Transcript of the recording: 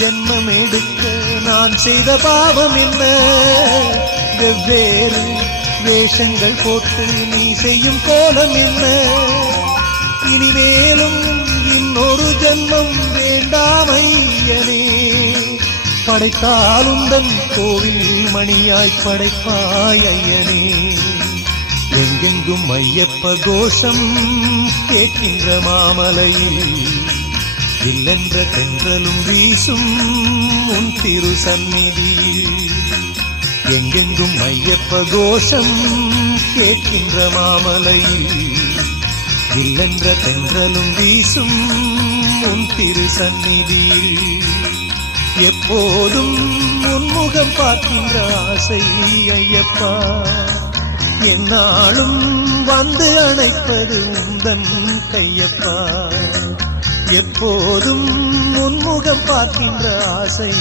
ஜென்மம் எடுக்க நான் செய்த பாவம் என்ன? வெவ்வேறு வேஷங்கள் போட்டு நீ செய்யும் கோலம் என்ன? இனிமேலும் இன்னொரு ஜென்மம் வேண்டாம் ஐயனே. படைத்தாலுந்தன் கோவில் மணியாய் படைப்பாய் ஐயனே. எங்கெங்கும் ஐயப்ப கோஷம் கேட்கின்ற மாமலையில் இல்லென்ற தென்றலும் வீசும் உன் திரு சந்நிதியில். எங்கெங்கும் ஐயப்ப கோஷம் கேட்கின்ற மாமலையில் இல்லென்ற தென்றலும் வீசும் உன் திரு சந்நிதியில். எப்போதும் உன்முகம் பார்க்கின்ற ஆசை ஐயப்பா. என்னாலும் வந்து அணைப்பது உந்தன் கையப்பா. எப்போதும் உன்முகம் பார்க்கின்ற ஆசை